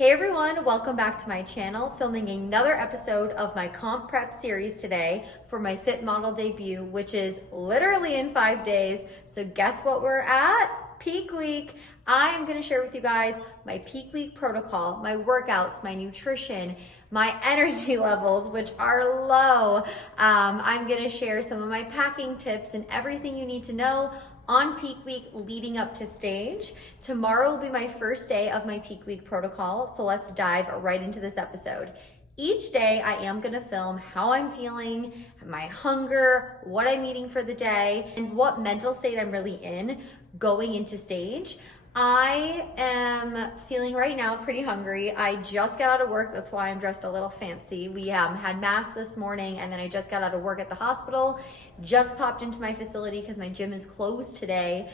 Hey everyone, welcome back to my channel, filming another episode of my comp prep series today for my Fit Model debut, which is literally in 5 days. So guess what we're at? Peak week. I am gonna share with you guys my peak week protocol, my workouts, my nutrition, my energy levels, which are low. I'm gonna share some of my packing tips and everything you need to know on peak week leading up to stage. Tomorrow will be my first day of my peak week protocol, so let's dive right into this episode. Each day I am gonna film how I'm feeling, my hunger, what I'm eating for the day, and what mental state I'm really in going into stage. I am feeling right now pretty hungry. I just got out of work, that's why I'm dressed a little fancy. We had mass this morning, and then I just got out of work at the hospital. Just popped into my facility because my gym is closed today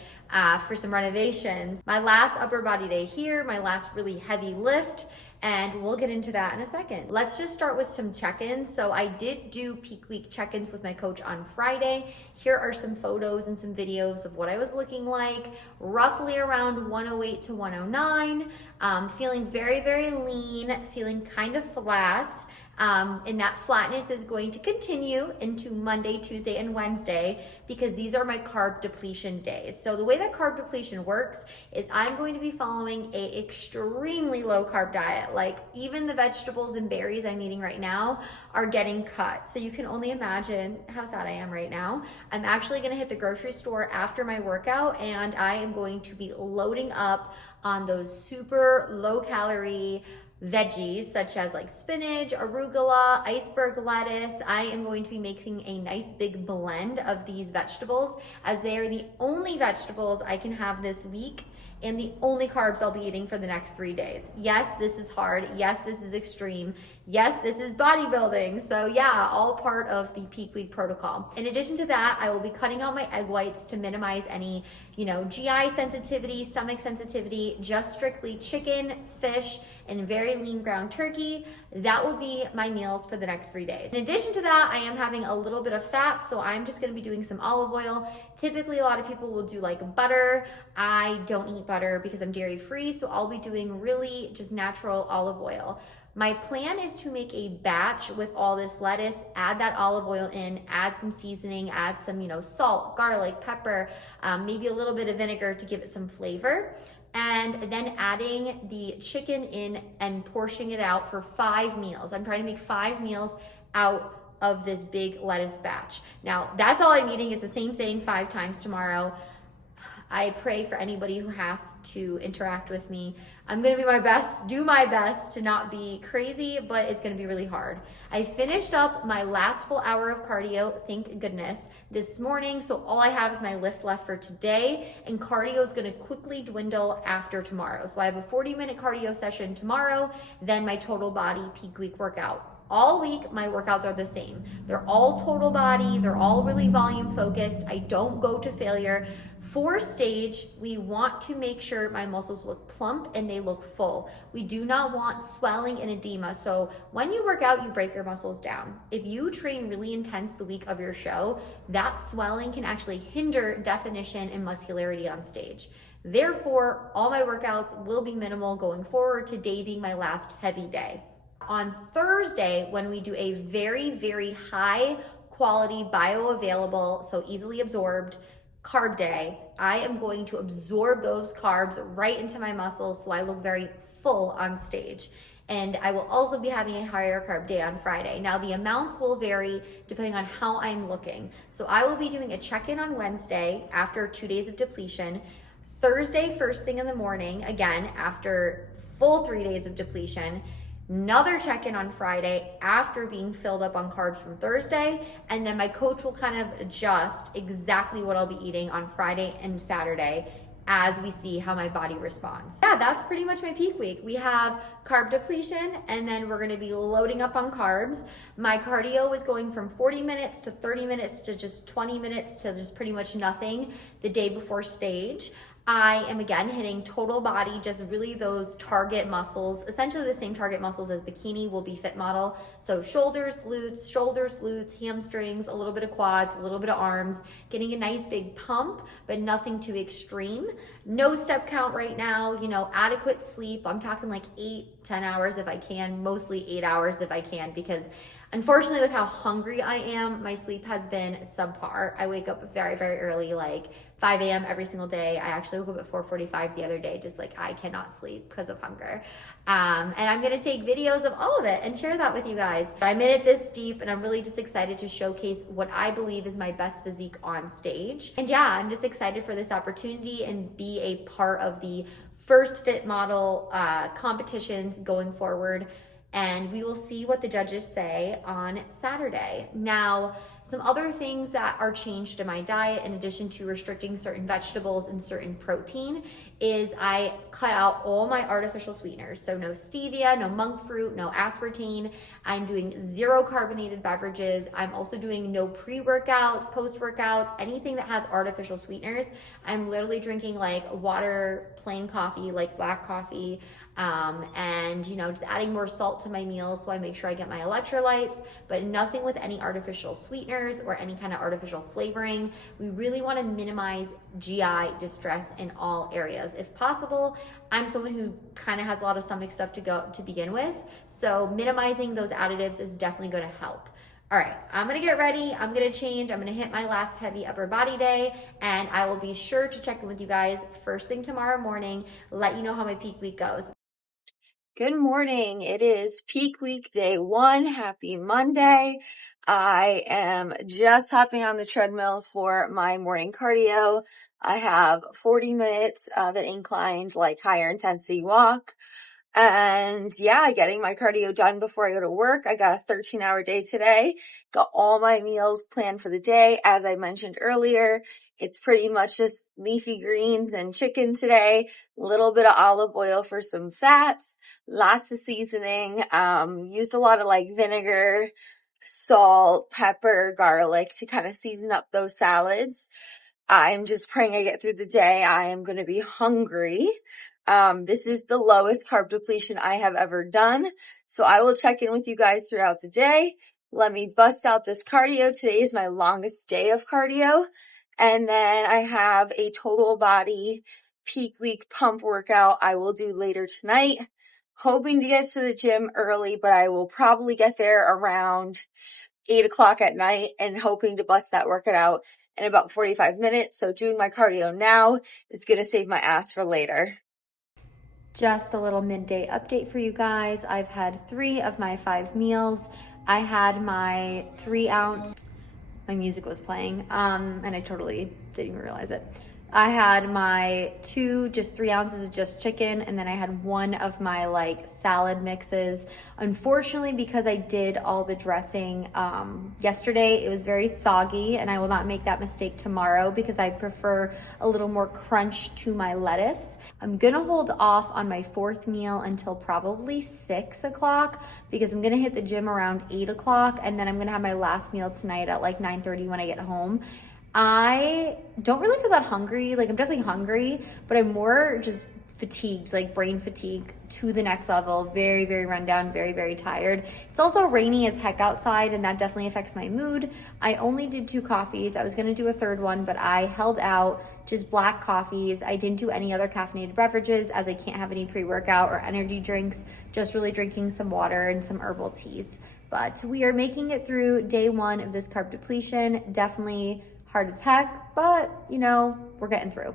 for some renovations. My last upper body day here, my last really heavy lift, and we'll get into that in a second. Let's just start with some check-ins. So I did do peak week check-ins with my coach on Friday. Here are some photos and some videos of what I was looking like, roughly around 108 to 109, feeling very, very lean, feeling kind of flat. And that flatness is going to continue into Monday, Tuesday, and Wednesday because these are my carb depletion days. So the way that carb depletion works is I'm going to be following a extremely low carb diet. Like even the vegetables and berries I'm eating right now are getting cut. So you can only imagine how sad I am right now. I'm actually gonna hit the grocery store after my workout and I am going to be loading up on those super low calorie veggies such as like spinach, arugula, iceberg lettuce. I am going to be making a nice big blend of these vegetables as they are the only vegetables I can have this week and the only carbs I'll be eating for the next 3 days. Yes, this is hard. Yes, this is extreme. Yes, this is bodybuilding. So yeah, all part of the peak week protocol. In addition to that, I will be cutting out my egg whites to minimize any, GI sensitivity, stomach sensitivity, just strictly chicken, fish, and very lean ground turkey. That will be my meals for the next 3 days. In addition to that, I am having a little bit of fat, so I'm just gonna be doing some olive oil. Typically, a lot of people will do like butter. I don't eat butter because I'm dairy free, so I'll be doing really just natural olive oil. My plan is to make a batch with all this lettuce, add that olive oil in, add some seasoning, add some, salt, garlic, pepper, maybe a little bit of vinegar to give it some flavor. And then adding the chicken in and portioning it out for 5 meals. I'm trying to make 5 meals out of this big lettuce batch. Now, that's all I'm eating. It's the same thing 5 times tomorrow. I pray for anybody who has to interact with me. I'm gonna do my best to not be crazy, but it's gonna be really hard. I finished up my last full hour of cardio, thank goodness, this morning. So all I have is my lift left for today, and cardio is gonna quickly dwindle after tomorrow. So I have a 40-minute cardio session tomorrow, then my total body peak week workout. All week, my workouts are the same. They're all total body, they're all really volume focused. I don't go to failure. For stage, we want to make sure my muscles look plump and they look full. We do not want swelling and edema. So when you work out, you break your muscles down. If you train really intense the week of your show, that swelling can actually hinder definition and muscularity on stage. Therefore, all my workouts will be minimal going forward, today being my last heavy day. On Thursday, when we do a very, very high quality bioavailable, so easily absorbed carb day, I am going to absorb those carbs right into my muscles so I look very full on stage. And I will also be having a higher carb day on Friday. Now the amounts will vary depending on how I'm looking. So I will be doing a check-in on Wednesday after 2 days of depletion. Thursday, first thing in the morning, again, after full 3 days of depletion. Another check-in on Friday after being filled up on carbs from Thursday, and then my coach will kind of adjust exactly what I'll be eating on Friday and Saturday as we see how my body responds. Yeah, that's pretty much my peak week. We have carb depletion, and then we're gonna be loading up on carbs. My cardio is going from 40 minutes to 30 minutes to just 20 minutes to just pretty much nothing the day before stage. I am again hitting total body, just really those target muscles, essentially the same target muscles as bikini will be fit model. So shoulders, glutes, hamstrings, a little bit of quads, a little bit of arms, getting a nice big pump, but nothing too extreme. No step count right now, adequate sleep. I'm talking like 8-10 hours if I can, mostly 8 hours if I can, because unfortunately, with how hungry I am, my sleep has been subpar. I wake up very, very early, like 5 a.m. every single day. I actually woke up at 4:45 the other day, just like I cannot sleep because of hunger. And I'm gonna take videos of all of it and share that with you guys. I'm in it this deep, and I'm really just excited to showcase what I believe is my best physique on stage. And yeah, I'm just excited for this opportunity and be a part of the first fit model competitions going forward. And we will see what the judges say on Saturday. Now, some other things that are changed in my diet, in addition to restricting certain vegetables and certain protein, is I cut out all my artificial sweeteners. So no stevia, no monk fruit, no aspartame. I'm doing 0 carbonated beverages. I'm also doing no pre-workouts, post-workouts, anything that has artificial sweeteners. I'm literally drinking like water, plain coffee, like black coffee, and just adding more salt to my meals so I make sure I get my electrolytes, but nothing with any artificial sweeteners or any kind of artificial flavoring. We really want to minimize GI distress in all areas if possible. I'm someone who kind of has a lot of stomach stuff to begin with, so minimizing those additives is definitely going to help. All right, I'm gonna get ready, I'm gonna change, I'm gonna hit my last heavy upper body day, and I will be sure to check in with you guys first thing tomorrow morning, let you know how my peak week goes. Good morning. It is peak week day 1. Happy Monday. I am just hopping on the treadmill for my morning cardio. I have 40 minutes of an inclined, like higher intensity walk. And yeah, getting my cardio done before I go to work. I got a 13-hour day today. Got all my meals planned for the day. As I mentioned earlier, it's pretty much just leafy greens and chicken today. A little bit of olive oil for some fats. Lots of seasoning. Used a lot of like vinegar, salt, pepper, garlic to kind of season up those salads. I'm just praying I get through the day. I am going to be hungry. This is the lowest carb depletion I have ever done. So I will check in with you guys throughout the day. Let me bust out this cardio. Today is my longest day of cardio. And then I have a total body peak week pump workout I will do later tonight. Hoping to get to the gym early, but I will probably get there around 8 o'clock at night and hoping to bust that workout out in about 45 minutes. So doing my cardio now is going to save my ass for later. Just a little midday update for you guys. I've had 3 of my 5 meals. I had my 3-ounce, my music was playing, and I totally didn't even realize it. I had my 3 ounces of just chicken, and then I had 1 of my like salad mixes. Unfortunately, because I did all the dressing yesterday, it was very soggy, and I will not make that mistake tomorrow because I prefer a little more crunch to my lettuce. I'm gonna hold off on my 4th meal until probably 6 o'clock because I'm gonna hit the gym around 8 o'clock, and then I'm gonna have my last meal tonight at like 9:30 when I get home. I don't really feel that hungry. Like I'm definitely hungry, but I'm more just fatigued, like brain fatigue to the next level. Very, very run down, very, very tired. It's also rainy as heck outside, and that definitely affects my mood. I only did 2 coffees. I was gonna do a 3rd one, but I held out, just black coffees. I didn't do any other caffeinated beverages as I can't have any pre-workout or energy drinks, just really drinking some water and some herbal teas. But we are making it through day 1 of this carb depletion. Definitely hard as heck, but we're getting through.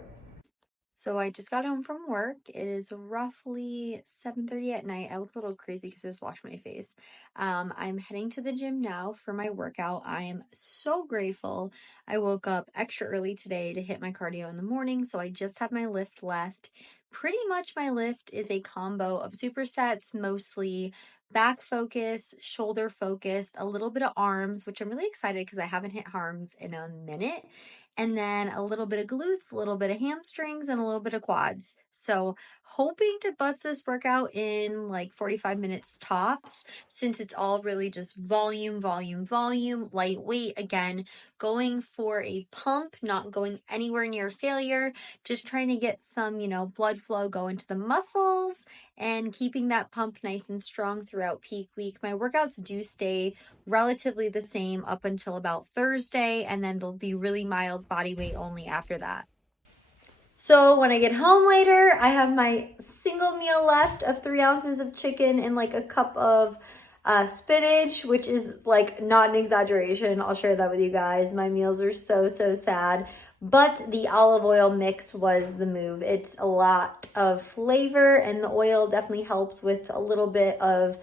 So I just got home from work. It is roughly 7:30 at night. I look a little crazy because I just washed my face. I'm heading to the gym now for my workout. I am so grateful. I woke up extra early today to hit my cardio in the morning, so I just had my lift left. Pretty much my lift is a combo of supersets, mostly back focus, shoulder focused, a little bit of arms, which I'm really excited because I haven't hit arms in a minute. And then a little bit of glutes, a little bit of hamstrings, and a little bit of quads. So hoping to bust this workout in like 45 minutes tops, since it's all really just volume, lightweight. Again, going for a pump, not going anywhere near failure, just trying to get some, blood flow going to the muscles and keeping that pump nice and strong throughout peak week. My workouts do stay relatively the same up until about Thursday, and then they'll be really mild body weight only after that. So when I get home later, I have my single meal left of 3 ounces of chicken and like a cup of spinach, which is like not an exaggeration. I'll share that with you guys. My meals are so sad, but the olive oil mix was the move. It's a lot of flavor, and the oil definitely helps with a little bit of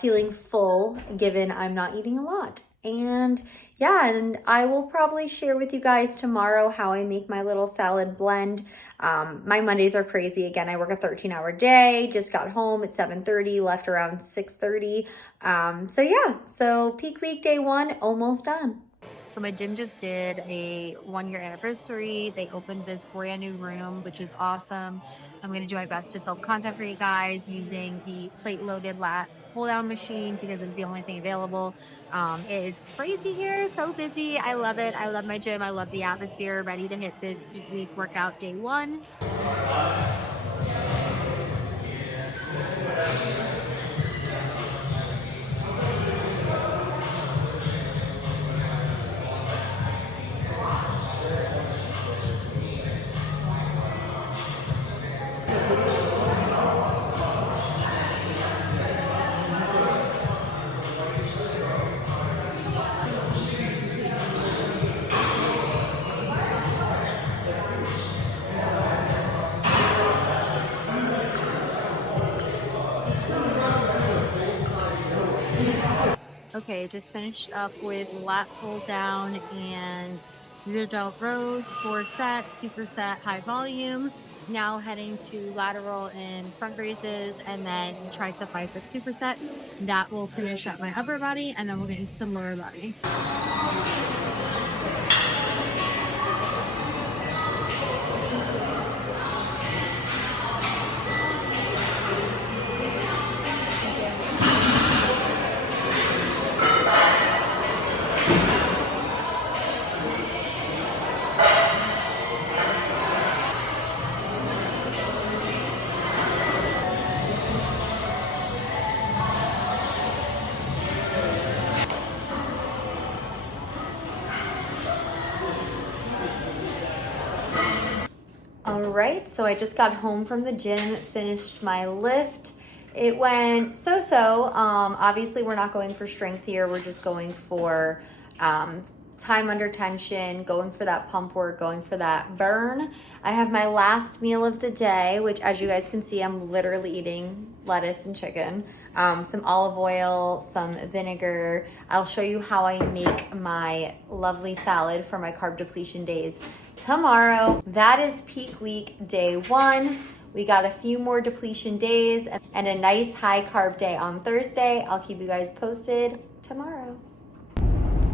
feeling full, given I'm not eating a lot. And yeah, and I will probably share with you guys tomorrow how I make my little salad blend. My Mondays are crazy. Again, I work a 13-hour day, just got home at 7:30, left around 6:30. So peak week day 1, almost done. So my gym just did a 1-year anniversary. They opened this brand new room, which is awesome. I'm going to do my best to film content for you guys using the plate-loaded lat pull-down machine because it's the only thing available. It is crazy here, so busy. I love it. I love my gym. I love the atmosphere. Ready to hit this peak week workout day 1. Okay, just finished up with lat pull down and rear delt rows, 4 sets, superset, high volume. Now heading to lateral and front raises, and then tricep bicep superset. That will finish up my upper body, and then we'll get into some lower body. All right, so I just got home from the gym, finished my lift. It went so-so. Obviously, we're not going for strength here. We're just going for time under tension, going for that pump work, going for that burn. I have my last meal of the day, which as you guys can see, I'm literally eating lettuce and chicken, some olive oil, some vinegar. I'll show you how I make my lovely salad for my carb depletion days tomorrow. That is peak week day 1. We got a few more depletion days and a nice high carb day on Thursday. I'll keep you guys posted tomorrow.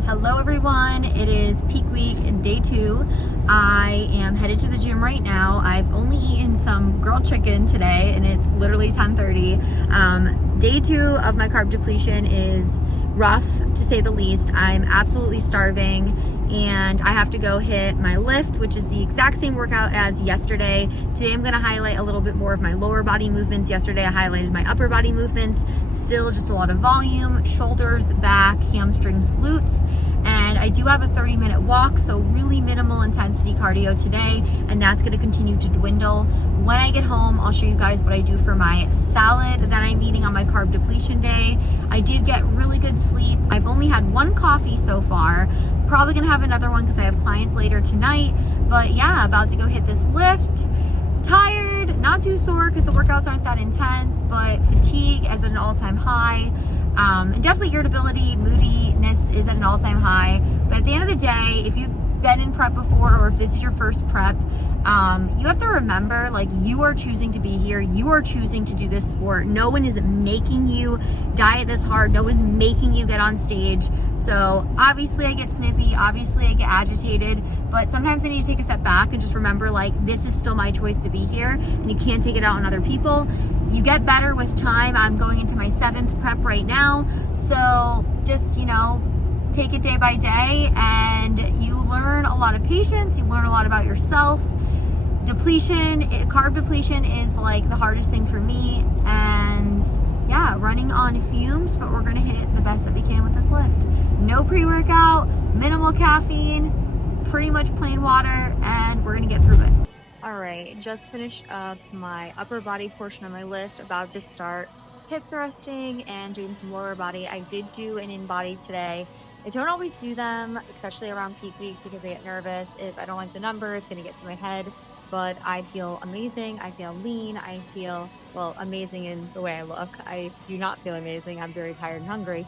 Hello everyone, it is peak week and day 2. I am headed to the gym right now. I've only eaten some grilled chicken today and it's literally 10:30. Day 2 of my carb depletion is rough to say the least. I'm absolutely starving and I have to go hit my lift, which is the exact same workout as yesterday. Today I'm gonna highlight a little bit more of my lower body movements. Yesterday I highlighted my upper body movements. Still just a lot of volume, shoulders, back, hamstrings, glutes. And I do have a 30-minute walk, so really minimal intensity cardio today, and that's gonna continue to dwindle. When I get home, I'll show you guys what I do for my salad that I'm eating on my carb depletion day. I did get really good sleep. I've only had 1 coffee so far. Probably gonna have another one because I have clients later tonight. But yeah, about to go hit this lift. Tired, not too sore because the workouts aren't that intense, but fatigue is at an all-time high. And definitely irritability, moodiness is at an all-time high. But at the end of the day, if you been in prep before, or if this is your first prep, you have to remember, like, you are choosing to be here. You are choosing to do this sport. No one is making you diet this hard. No one's making you get on stage. So obviously I get snippy. Obviously I get agitated, but sometimes I need to take a step back and just remember, like, this is still my choice to be here, and you can't take it out on other people. You get better with time. I'm going into my 7th prep right now. So just, you know, take it day by day, and you learn a lot of patience. You learn a lot about yourself. Carb depletion is like the hardest thing for me, and yeah, running on fumes, but we're gonna hit the best that we can with this lift. No pre-workout, minimal caffeine, pretty much plain water, and we're gonna get through it. All right, just finished up my upper body portion of my lift, about to start hip thrusting and doing some lower body. I did do an in-body today. I don't always do them, especially around peak week, because I get nervous. If I don't like the number, it's gonna get to my head. But I feel amazing. I feel lean. I feel, well, amazing in the way I look. I do not feel amazing. I'm very tired and hungry.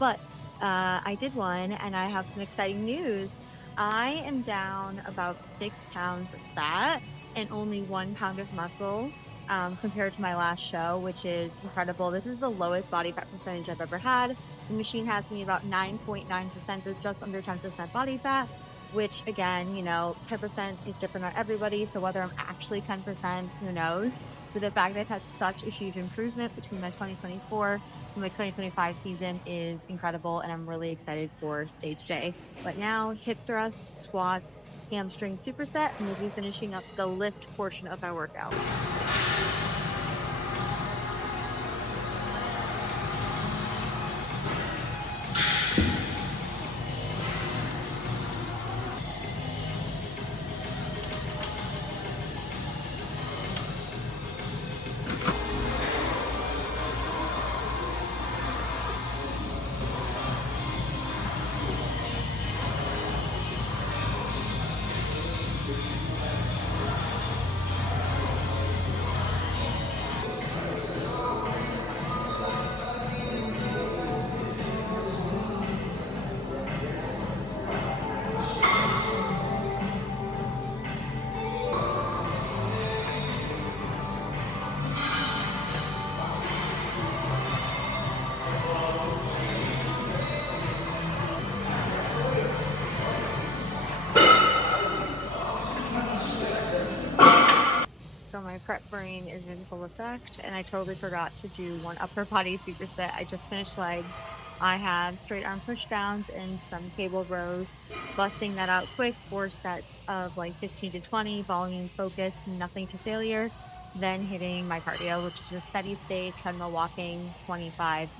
But I did one, and I have some exciting news. I am down about 6 pounds of fat and only 1 pound of muscle compared to my last show, which is incredible. This is the lowest body fat percentage I've ever had. The machine has me about 9.9%, so just under 10% body fat, which again, you know, 10% is different on everybody. So whether I'm actually 10%, who knows? But the fact that I've had such a huge improvement between my 2024 and my 2025 season is incredible, and I'm really excited for stage day. But now, hip thrust, squats, hamstring superset, and we'll be finishing up the lift portion of my workout. So my prep brain is in full effect, and I totally forgot to do one upper body superset. I just finished legs. I have straight arm push downs and some cable rows, busting that out quick, 4 sets of like 15 to 20, volume focus, nothing to failure. Then hitting my cardio, which is just steady state, treadmill walking, 35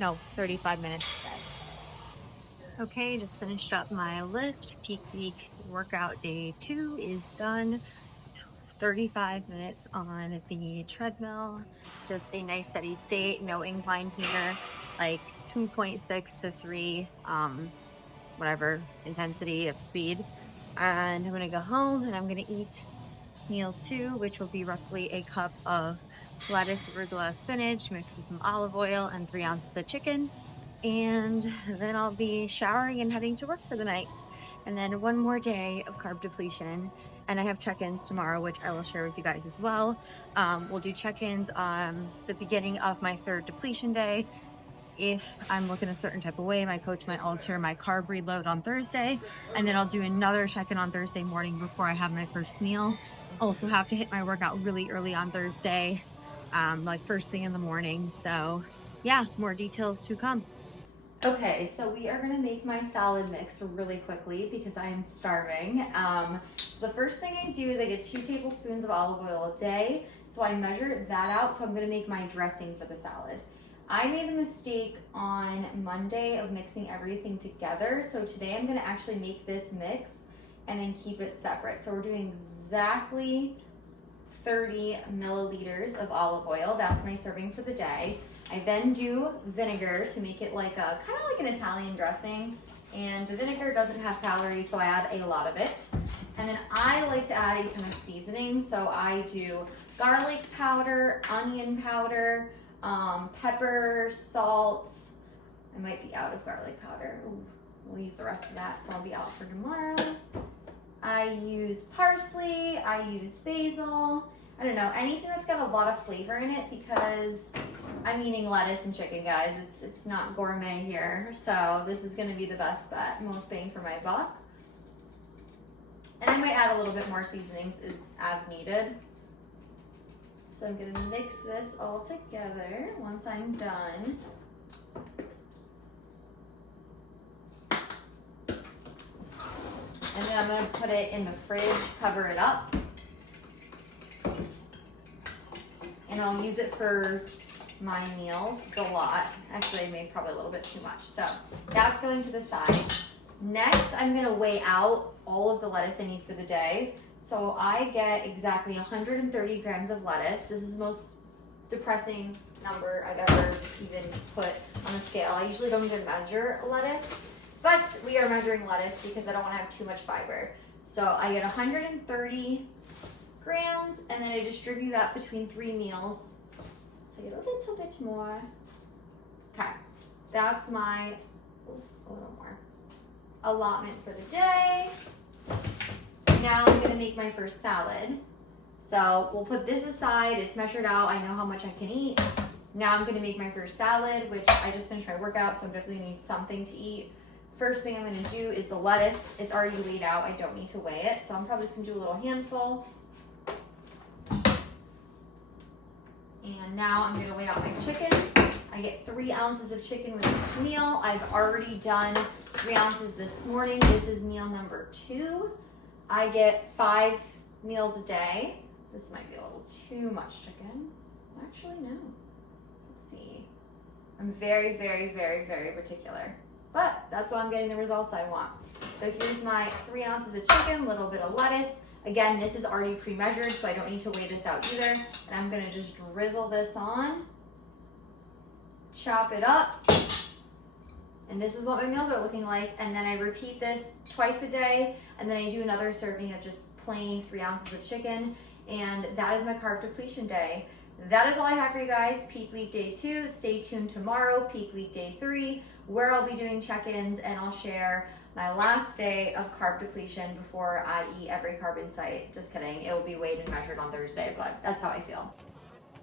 minutes a day. Okay, just finished up my lift. Peak week workout day 2 is done. 35 minutes on the treadmill, just a nice steady state, no incline here, like 2.6 to 3, whatever intensity of speed. And I'm gonna go home and I'm gonna eat meal 2, which will be roughly a cup of lettuce, arugula, spinach, mixed with some olive oil and 3 ounces of chicken. And then I'll be showering and heading to work for the night. And then one more day of carb depletion. And I have check-ins tomorrow, which I will share with you guys as well. We'll do check-ins on the beginning of my 3rd depletion day. If I'm looking a certain type of way, my coach might alter my carb reload on Thursday. And then I'll do another check-in on Thursday morning before I have my first meal. Also have to hit my workout really early on Thursday, like first thing in the morning. So yeah, more details to come. Okay, so we are gonna make my salad mix really quickly because I am starving. So the first thing I do is I get 2 tablespoons of olive oil a day. So I measure that out, so I'm gonna make my dressing for the salad. I made the mistake on Monday of mixing everything together. So today I'm gonna actually make this mix and then keep it separate. So we're doing exactly 30 milliliters of olive oil. That's my serving for the day. I then do vinegar to make it like a kind of like an Italian dressing, and the vinegar doesn't have calories, so I add a lot of it. And then I like to add a ton of seasoning, so I do garlic powder, onion powder, pepper, salt. I might be out of garlic powder. Ooh, we'll use the rest of that, so I'll be out for tomorrow. I use parsley, I use basil. I don't know, anything that's got a lot of flavor in it, because I'm eating lettuce and chicken, guys. It's not gourmet here. So this is gonna be the best bet, most bang for my buck. And I might add a little bit more seasonings as needed. So I'm gonna mix this all together once I'm done. And then I'm gonna put it in the fridge, cover it up. And I'll use it for my meals. It's a lot. Actually, I made probably a little bit too much. So that's going to the side. Next, I'm gonna weigh out all of the lettuce I need for the day. So I get exactly 130 grams of lettuce. This is the most depressing number I've ever even put on a scale. I usually don't even measure lettuce, but we are measuring lettuce because I don't want to have too much fiber. So I get 130 grams, and then I distribute that between 3 meals. So I get a little bit more. Okay, that's my, a little more, allotment for the day. Now I'm gonna make my first salad. So we'll put this aside, it's measured out, I know how much I can eat. Now I'm gonna make my first salad, which I just finished my workout, so I'm definitely gonna need something to eat. First thing I'm gonna do is the lettuce. It's already weighed out, I don't need to weigh it, so I'm probably just gonna do a little handful. And now I'm gonna weigh out my chicken. I get 3 ounces of chicken with each meal. I've already done 3 ounces this morning. This is meal number 2. I get 5 meals a day. This might be a little too much chicken. Actually, no. Let's see. I'm very, very, very, very particular. But that's why I'm getting the results I want. So here's my 3 ounces of chicken, a little bit of lettuce. Again, this is already pre-measured, so I don't need to weigh this out either. And I'm gonna just drizzle this on, chop it up. And this is what my meals are looking like. And then I repeat this twice a day. And then I do another serving of just plain 3 ounces of chicken. And that is my carb depletion day. That is all I have for you guys. Peak week day 2. Stay tuned tomorrow, peak week day 3, where I'll be doing check-ins, and I'll share my last day of carb depletion before I eat every carb in sight. Just kidding. It will be weighed and measured on Thursday, but that's how I feel.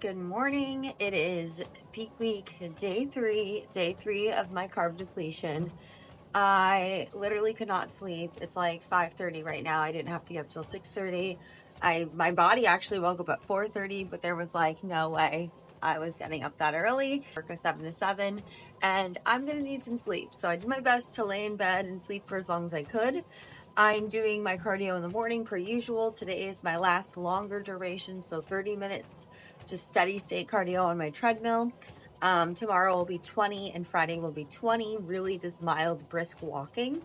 Good morning. It is peak week day 3 of my carb depletion. I literally could not sleep. It's like 5:30 right now. I didn't have to get up till 6:30. My body actually woke up at 4:30, but there was like no way I was getting up that early. Work a 7 to 7, and I'm gonna need some sleep. So I did my best to lay in bed and sleep for as long as I could. I'm doing my cardio in the morning per usual. Today is my last longer duration, so 30 minutes, just steady state cardio on my treadmill. Tomorrow will be 20 and Friday will be 20, really just mild brisk walking.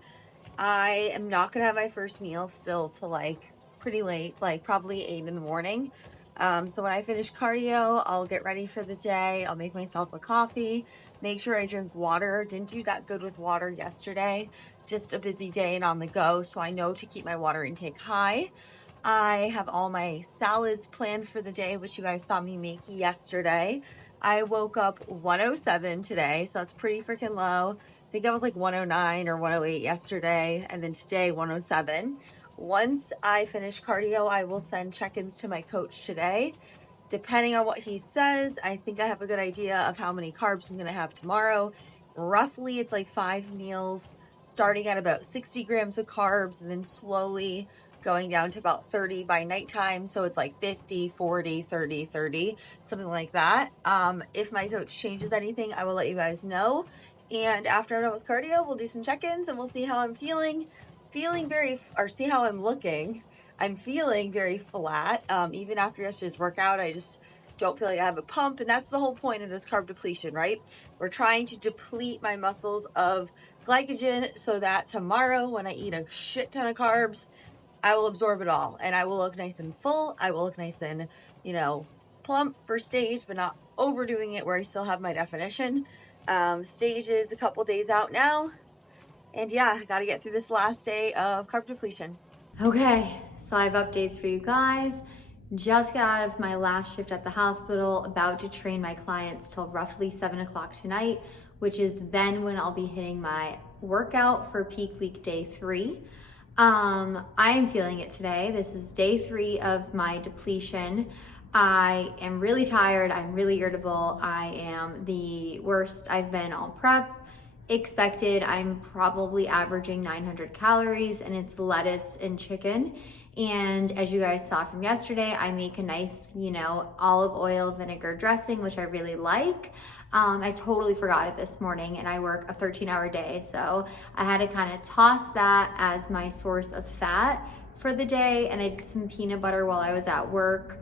I am not gonna have my first meal still till like pretty late, like probably 8 in the morning. So when I finish cardio, I'll get ready for the day. I'll make myself a coffee, make sure I drink water. Didn't do that good with water yesterday. Just a busy day and on the go, so I know to keep my water intake high. I have all my salads planned for the day, which you guys saw me make yesterday. I woke up 107 today, so that's pretty freaking low. I think I was like 109 or 108 yesterday, and then today 107. Once I finish cardio, I will send check-ins to my coach today. Depending on what he says, I think I have a good idea of how many carbs I'm gonna have tomorrow. Roughly, it's like 5 meals, starting at about 60 grams of carbs, and then slowly going down to about 30 by nighttime. So it's like 50, 40, 30, 30, something like that. If my coach changes anything, I will let you guys know. And after I'm done with cardio, we'll do some check-ins and we'll see how I'm feeling. See how I'm looking. I'm feeling very flat. Even after yesterday's workout, I just don't feel like I have a pump. And that's the whole point of this carb depletion, right? We're trying to deplete my muscles of glycogen so that tomorrow when I eat a shit ton of carbs, I will absorb it all and I will look nice and full. I will look nice and, plump for stage, but not overdoing it where I still have my definition. Stage is a couple days out now. And yeah, I gotta get through this last day of carb depletion. Okay, so I have updates for you guys. Just got out of my last shift at the hospital, about to train my clients till roughly 7 o'clock tonight, which is then when I'll be hitting my workout for peak week day 3. I am feeling it today. This is day 3 of my depletion. I am really tired. I'm really irritable. I am the worst I've been all prep. Expected, I'm probably averaging 900 calories, and it's lettuce and chicken. And as you guys saw from yesterday, I make a nice, olive oil vinegar dressing, which I really like. I totally forgot it this morning, and I work a 13-hour day, so I had to kind of toss that as my source of fat for the day. And I did some peanut butter while I was at work,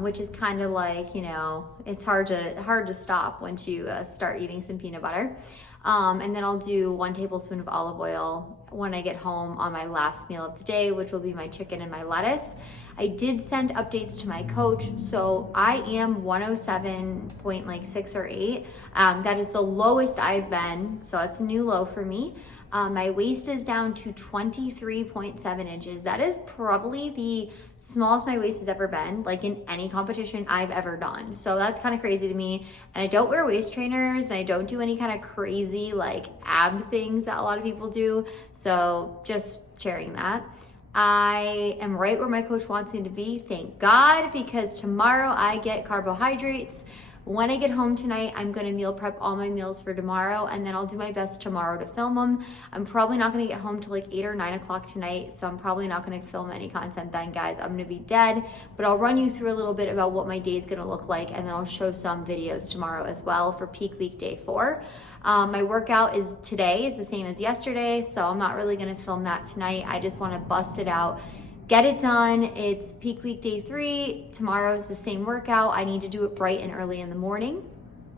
which is kind of like, it's hard to stop once you start eating some peanut butter. And then I'll do 1 tablespoon of olive oil when I get home on my last meal of the day, which will be my chicken and my lettuce. I did send updates to my coach, so I am 107.6 or 8. That is the lowest I've been, so that's a new low for me. My waist is down to 23.7 inches. That is probably the smallest my waist has ever been, like in any competition I've ever done. So that's kind of crazy to me. And I don't wear waist trainers, and I don't do any kind of crazy like ab things that a lot of people do. So just sharing that. I am right where my coach wants me to be, thank God, because tomorrow I get carbohydrates. When I get home tonight, I'm gonna meal prep all my meals for tomorrow, and then I'll do my best tomorrow to film them. I'm probably not gonna get home till like 8 or 9 o'clock tonight, so I'm probably not gonna film any content then, guys. I'm gonna be dead, but I'll run you through a little bit about what my day is gonna look like, and then I'll show some videos tomorrow as well for peak week day 4. My workout today is the same as yesterday, so I'm not really gonna film that tonight. I just wanna bust it out, get it done. It's peak week day 3. Tomorrow is the same workout. I need to do it bright and early in the morning.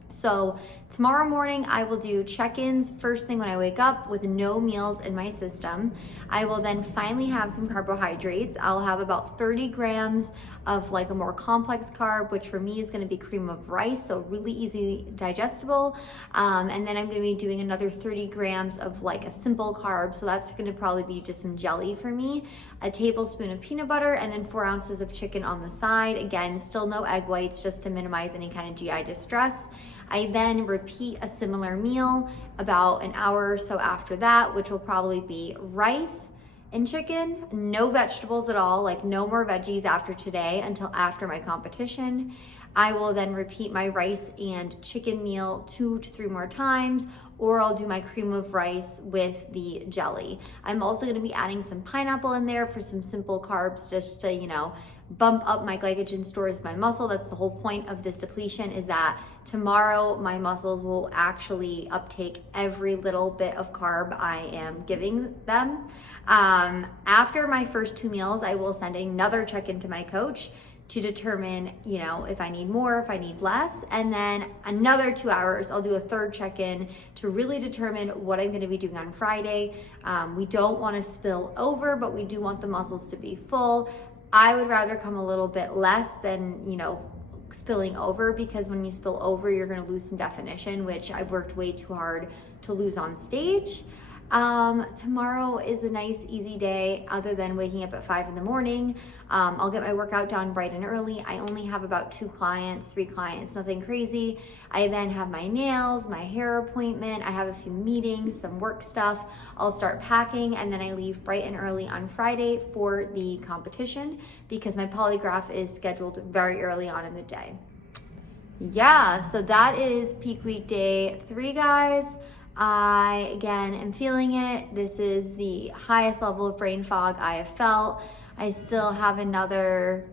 So tomorrow morning, I will do check-ins first thing when I wake up with no meals in my system. I will then finally have some carbohydrates. I'll have about 30 grams of like a more complex carb, which for me is gonna be cream of rice, so really easy digestible. And then I'm gonna be doing another 30 grams of like a simple carb, so that's gonna probably be just some jelly for me, a tablespoon of peanut butter, and then 4 ounces of chicken on the side. Again, still no egg whites, just to minimize any kind of GI distress. I then repeat a similar meal about an hour or so after that, which will probably be rice and chicken, no vegetables at all, like no more veggies after today until after my competition. I will then repeat my rice and chicken meal 2 to 3 more times, or I'll do my cream of rice with the jelly. I'm also gonna be adding some pineapple in there for some simple carbs, just to, bump up my glycogen stores in my muscle. That's the whole point of this depletion, is that tomorrow my muscles will actually uptake every little bit of carb I am giving them. After my first 2 meals, I will send another check-in to my coach to determine, if I need more, if I need less. And then another 2 hours, I'll do a third check-in to really determine what I'm gonna be doing on Friday. We don't wanna spill over, but we do want the muscles to be full. I would rather come a little bit less than, spilling over, because when you spill over, you're gonna lose some definition, which I've worked way too hard to lose on stage. Tomorrow is a nice, easy day other than waking up at 5 in the morning. I'll get my workout done bright and early. I only have about 3 clients, nothing crazy. I then have my nails, my hair appointment. I have a few meetings, some work stuff. I'll start packing, and then I leave bright and early on Friday for the competition, because my polygraph is scheduled very early on in the day. Yeah, so that is peak week day 3, guys. I, again, am feeling it. This is the highest level of brain fog I have felt. I still have another,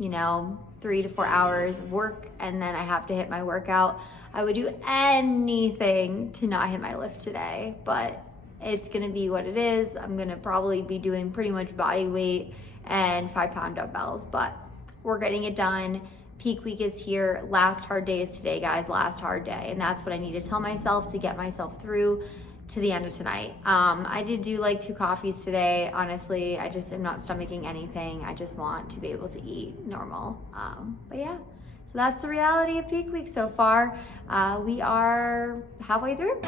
3 to 4 hours of work, and then I have to hit my workout. I would do anything to not hit my lift today, but it's gonna be what it is. I'm gonna probably be doing pretty much body weight and 5-pound dumbbells, but we're getting it done. Peak week is here. Last hard day is today, guys. Last hard day. And that's what I need to tell myself to get myself through to the end of tonight. I did do like 2 coffees today. Honestly, I just am not stomaching anything. I just want to be able to eat normal. But yeah, so that's the reality of peak week so far. We are halfway through.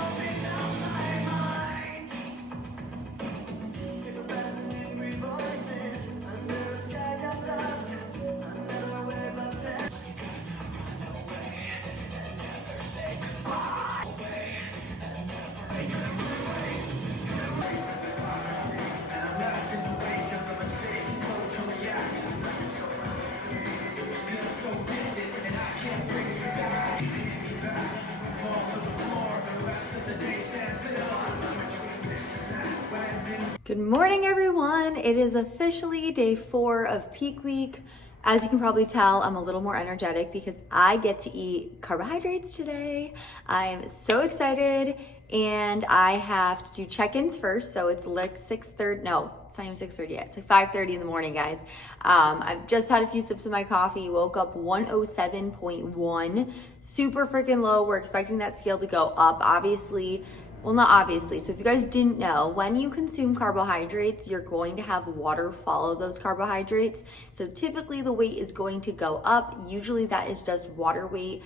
Good morning, everyone. It is officially day 4 of peak week. As you can probably tell, I'm a little more energetic because I get to eat carbohydrates today. I'm so excited, and I have to do check-ins first. So it's like 6:30. No, it's not even 6:30 yet. It's like 5:30 in the morning, guys. I've just had a few sips of my coffee. Woke up 107.1, super freaking low. We're expecting that scale to go up, obviously. Well, not obviously. So if you guys didn't know, when you consume carbohydrates, you're going to have water follow those carbohydrates. So typically the weight is going to go up. Usually that is just water weight,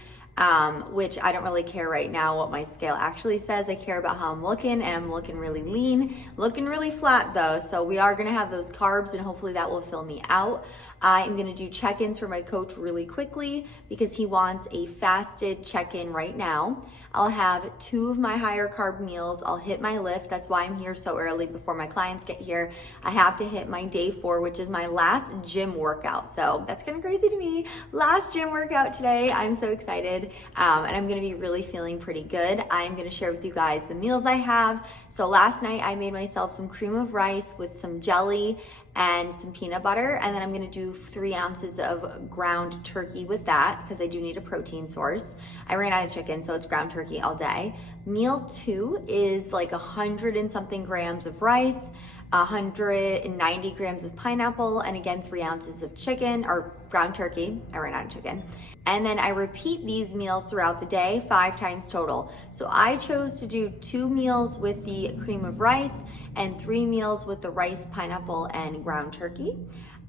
which I don't really care right now what my scale actually says. I care about how I'm looking, and I'm looking really lean, looking really flat though. So we are gonna have those carbs, and hopefully that will fill me out. I am gonna do check-ins for my coach really quickly because he wants a fasted check-in right now. I'll have 2 of my higher carb meals. I'll hit my lift. That's why I'm here so early before my clients get here. I have to hit my day 4, which is my last gym workout. So that's kind of crazy to me. Last gym workout today. I'm so excited. And I'm gonna be really feeling pretty good. I'm gonna share with you guys the meals I have. So last night I made myself some cream of rice with some jelly and some peanut butter, and then I'm gonna do 3 ounces of ground turkey with that because I do need a protein source. I ran out of chicken, so it's ground turkey all day. Meal 2 is like 100 and something grams of rice, 190 grams of pineapple, and again 3 ounces of chicken or ground turkey. I ran out of chicken. And then I repeat these meals throughout the day 5 times total. So I chose to do 2 meals with the cream of rice and 3 meals with the rice, pineapple, and ground turkey.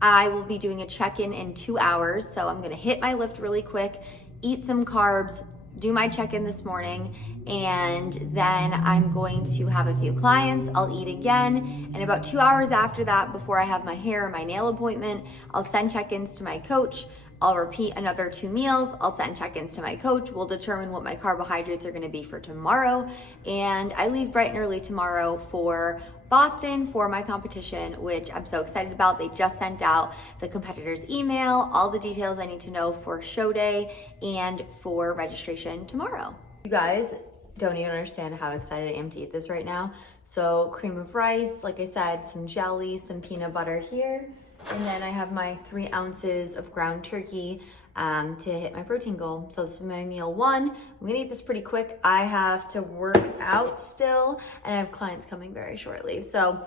I will be doing a check-in in 2 hours. So I'm gonna hit my lift really quick, eat some carbs, do my check-in this morning, and then I'm going to have a few clients. I'll eat again, and about 2 hours after that, before I have my hair and my nail appointment, I'll send check-ins to my coach. I'll repeat another 2 meals. I'll send check-ins to my coach. We'll determine what my carbohydrates are gonna be for tomorrow. And I leave bright and early tomorrow for Boston for my competition, which I'm so excited about. They just sent out the competitor's email, all the details I need to know for show day and for registration tomorrow. You guys don't even understand how excited I am to eat this right now. So cream of rice, like I said, some jelly, some peanut butter here. And then I have my 3 ounces of ground turkey to hit my protein goal. So this is my meal 1. I'm gonna eat this pretty quick. I have to work out still, and I have clients coming very shortly. So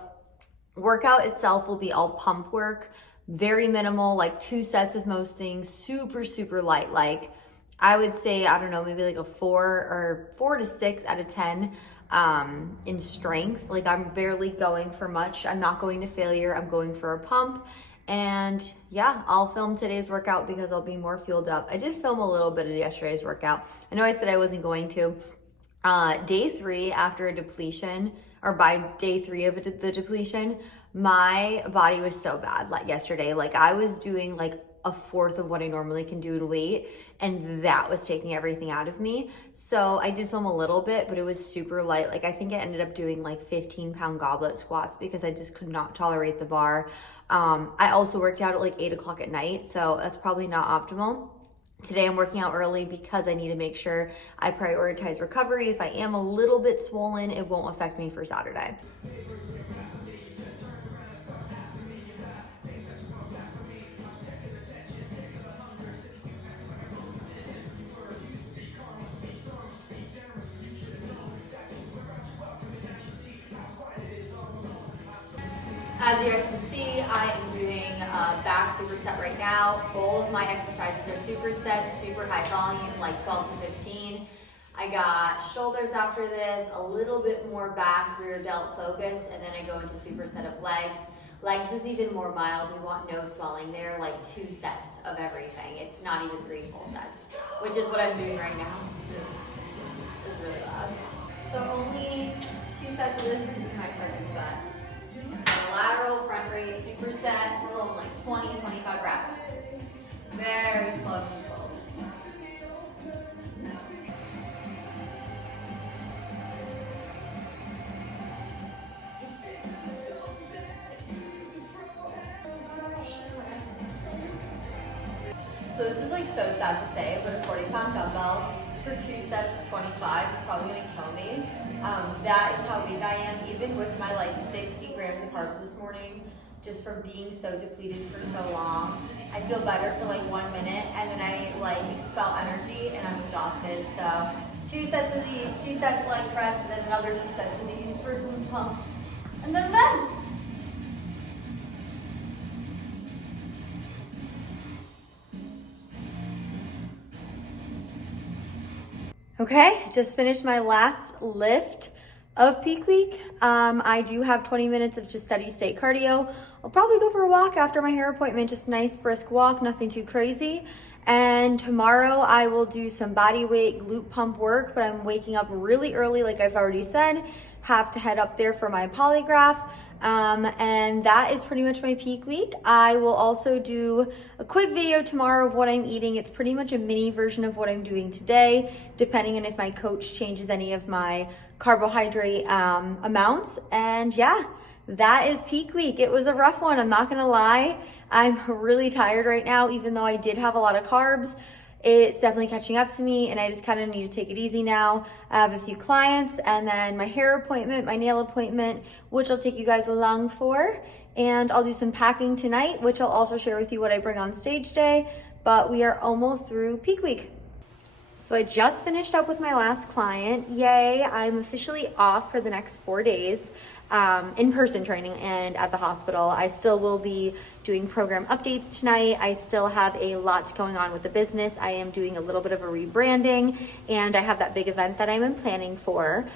workout itself will be all pump work, very minimal, like 2 sets of most things, super, super light. Like I would say, I don't know, maybe like a 4 to 6 out of 10. In strength. Like I'm barely going for much. I'm not going to failure. I'm going for a pump. And yeah, I'll film today's workout because I'll be more fueled up. I did film a little bit of yesterday's workout. I know I said I wasn't going to. Day 3 after a depletion, or by day 3 of the depletion, my body was so bad like yesterday. Like I was doing like a 1/4 of what I normally can do in weight, and that was taking everything out of me. So I did film a little bit, but it was super light. Like I think I ended up doing like 15-pound goblet squats because I just could not tolerate the bar. I also worked out at like 8 o'clock at night, so that's probably not optimal. Today I'm working out early because I need to make sure I prioritize recovery. If I am a little bit swollen, it won't affect me for Saturday. As you guys can see, I am doing back superset right now. Both of my exercises are supersets, super high volume, like 12 to 15. I got shoulders after this, a little bit more back, rear delt focus, and then I go into superset of legs. Legs is even more mild. You want no swelling there, like 2 sets of everything. It's not even 3 full sets, which is what I'm doing right now. It's really loud. So only 2 sets of this. This is my second set. Lateral front raise superset for like 20-25 reps. Very slow and controlled. So this is like so sad to say, but a 40-pound dumbbell for 2 sets of 25 is probably gonna kill me. That is how weak I am, even with my like 60 grams of carbs this morning, just from being so depleted for so long. I feel better for like 1 minute, and then I like expel energy and I'm exhausted. So 2 sets of these, 2 sets leg press, and then another 2 sets of these for glute pump, and then I'm done. Okay, just finished my last lift of peak week. I do have 20 minutes of just steady state cardio. I'll probably go for a walk after my hair appointment, just a nice brisk walk, nothing too crazy. And tomorrow I will do some body weight glute pump work, but I'm waking up really early, like I've already said. Have to head up there for my polygraph. And that is pretty much my peak week. I will also do a quick video tomorrow of what I'm eating. It's pretty much a mini version of what I'm doing today, depending on if my coach changes any of my carbohydrate amounts. And yeah, that is peak week. It was a rough one, I'm not gonna lie. I'm really tired right now, even though I did have a lot of carbs. It's definitely catching up to me, and I just kind of need to take it easy now. I have a few clients, and then my hair appointment, my nail appointment, which I'll take you guys along for. And I'll do some packing tonight, which I'll also share with you what I bring on stage today. But we are almost through peak week. So I just finished up with my last client. Yay, I'm officially off for the next 4 days, in-person training and at the hospital. I still will be doing program updates tonight. I still have a lot going on with the business. I am doing a little bit of a rebranding, and I have that big event that I'm planning for.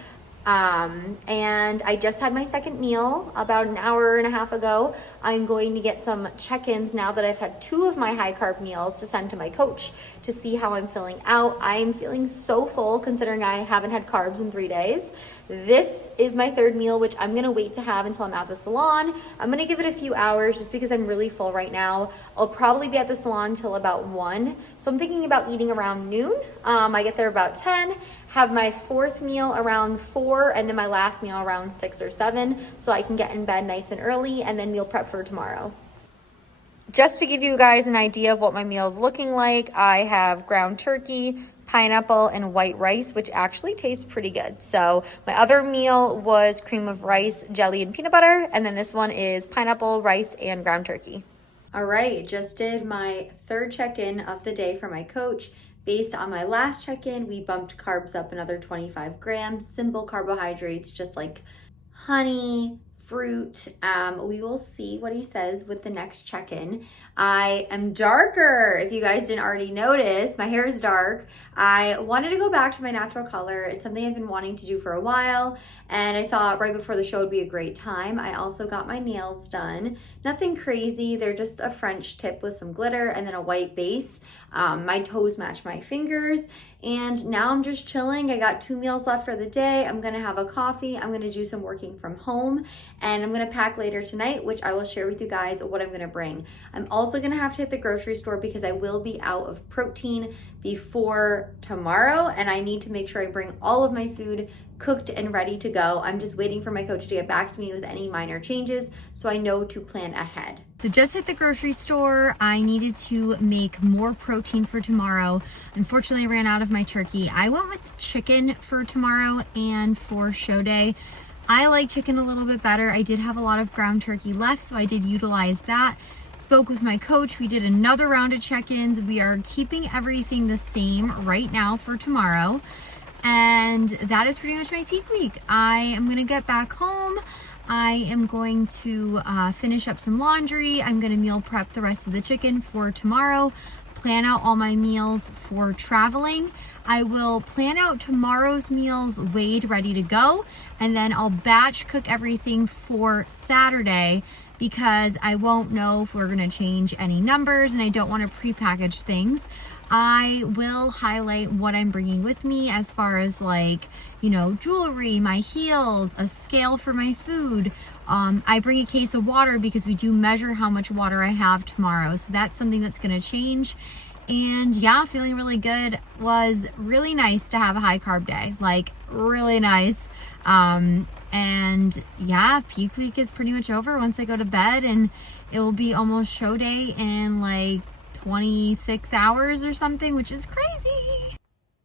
And I just had my second meal about an hour and a half ago. I'm going to get some check-ins now that I've had 2 of my high carb meals to send to my coach to see how I'm feeling out. I am feeling so full considering I haven't had carbs in 3 days. This is my 3rd meal, which I'm gonna wait to have until I'm at the salon. I'm gonna give it a few hours just because I'm really full right now. I'll probably be at the salon till about 1. So I'm thinking about eating around noon. I get there about 10. Have my 4th meal around 4, and then my last meal around 6 or 7, so I can get in bed nice and early and then meal prep for tomorrow. Just to give you guys an idea of what my meal is looking like, I have ground turkey, pineapple, and white rice, which actually tastes pretty good. So my other meal was cream of rice, jelly, and peanut butter, and then this one is pineapple, rice, and ground turkey. All right, just did my 3rd check-in of the day for my coach. Based on my last check-in, we bumped carbs up another 25 grams, simple carbohydrates, just like honey, fruit. We will see what he says with the next check-in. I am darker, if you guys didn't already notice. My hair is dark. I wanted to go back to my natural color. It's something I've been wanting to do for a while, and I thought right before the show would be a great time. I also got my nails done. Nothing crazy. They're just a French tip with some glitter and then a white base. My toes match my fingers, and now I'm just chilling. I got 2 meals left for the day. I'm gonna have a coffee. I'm gonna do some working from home, and I'm gonna pack later tonight, which I will share with you guys what I'm gonna bring. I'm also gonna have to hit the grocery store because I will be out of protein before tomorrow, and I need to make sure I bring all of my food cooked and ready to go. I'm just waiting for my coach to get back to me with any minor changes so I know to plan ahead. So just hit the grocery store. I needed to make more protein for tomorrow. Unfortunately, I ran out of my turkey. I went with chicken for tomorrow and for show day. I like chicken a little bit better. I did have a lot of ground turkey left, so I did utilize that. Spoke with my coach. We did another round of check-ins. We are keeping everything the same right now for tomorrow. And that is pretty much my peak week. I am going to get back home. I am going to finish up some laundry. I'm going to meal prep the rest of the chicken for tomorrow. Plan out all my meals for traveling. I will plan out tomorrow's meals weighed, ready to go. And then I'll batch cook everything for Saturday because I won't know if we're going to change any numbers and I don't want to prepackage things. I will highlight what I'm bringing with me as far as like, you know, jewelry, my heels, a scale for my food. I bring a case of water because we do measure how much water I have tomorrow. So that's something that's going to change. And yeah, feeling really good. Was really nice to have a high carb day, like really nice. And yeah, peak week is pretty much over once I go to bed, and it will be almost show day in like 26 hours or something, which is crazy.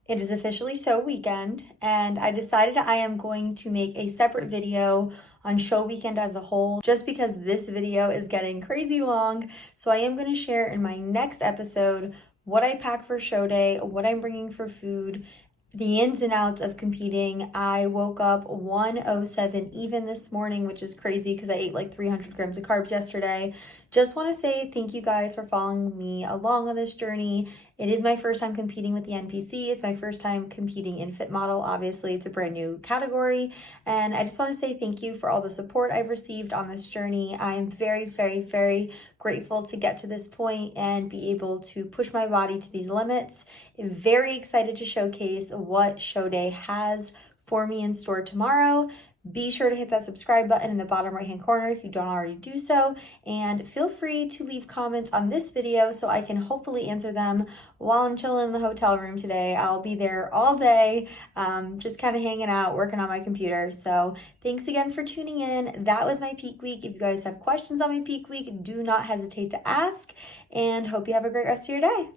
It is officially show weekend, and I decided I am going to make a separate video on show weekend as a whole, just because this video is getting crazy long. So I am going to share in my next episode what I pack for show day, what I'm bringing for food, the ins and outs of competing. I woke up 107 even this morning, which is crazy because I ate like 300 grams of carbs yesterday. Just want to say thank you guys for following me along on this journey. It is my first time competing with the NPC. It's my first time competing in Fit Model. Obviously, it's a brand new category. And I just want to say thank you for all the support I've received on this journey. I am very, very, very grateful to get to this point and be able to push my body to these limits. I'm very excited to showcase what show day has for me in store tomorrow. Be sure to hit that subscribe button in the bottom right hand corner if you don't already do so, and feel free to leave comments on this video so I can hopefully answer them while I'm chilling in the hotel room today. I'll be there all day, just kind of hanging out, working on my computer. So thanks again for tuning in. That was my peak week. If you guys have questions on my peak week, do not hesitate to ask, and hope you have a great rest of your day.